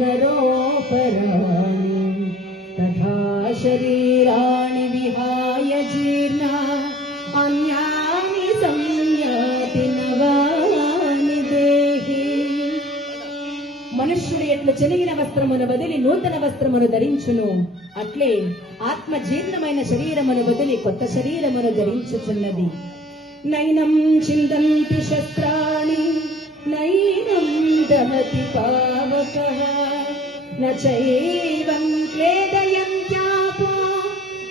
नरोपराणि तथा शरीराणि विहाय जीर्णा अन्यानि संयाति नवानि देहि. మనుష్యుడు ఎట్లు చెలిగిన వస్త్రమును వదిలి నూతన వస్త్రమును ధరించును, అట్లే ఆత్మ జీర్ణమైన శరీరమును వదిలి కొత్త శరీరమును ధరించుచున్నది. నైనం చిందంతి శస్త్రాణి నైనం దహతి పావకః నచైవం క్లేదయంత్యాపో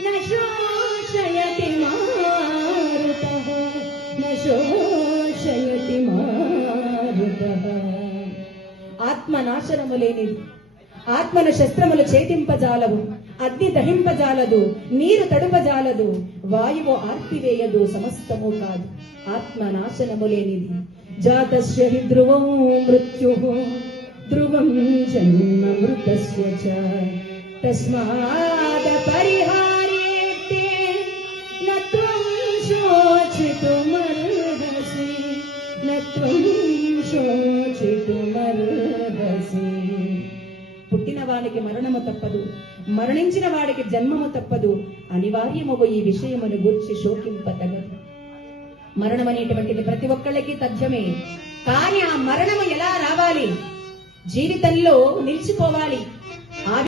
నశోషయతి మారుతః నశోషయతి మారుతః. ఆత్మ నాశనము లేనిది. ఆత్మను శస్త్రములు ఛేదింపజాలవు, అగ్ని దహింపజాలదు, నీరు తడుపజాలదు, వాయువు ఆర్పివేయదు, సమస్తము కాదు. ఆత్మ నాశనము లేనిది. జాతస్య హి ధ్రువం మృత్యుః ధ్రువం జన్మ మృతస్య చ తస్మాదపరిహార్యేతే న త్వం శోచితుమర్హసి న త్వం శోచితుమర్హసి. పుట్టిన వాడికి మరణము తప్పదు, మరణించిన వాడికి జన్మము తప్పదు. అనివార్యమగు ఈ విషయమును గురించి శోకింపతగదు. మరణం అనేటువంటిది ప్రతి ఒక్కళ్ళకి తథ్యమే. కానీ ఆ మరణము ఎలా రావాలి? జీవితంలో నిలిచిపోవాలి.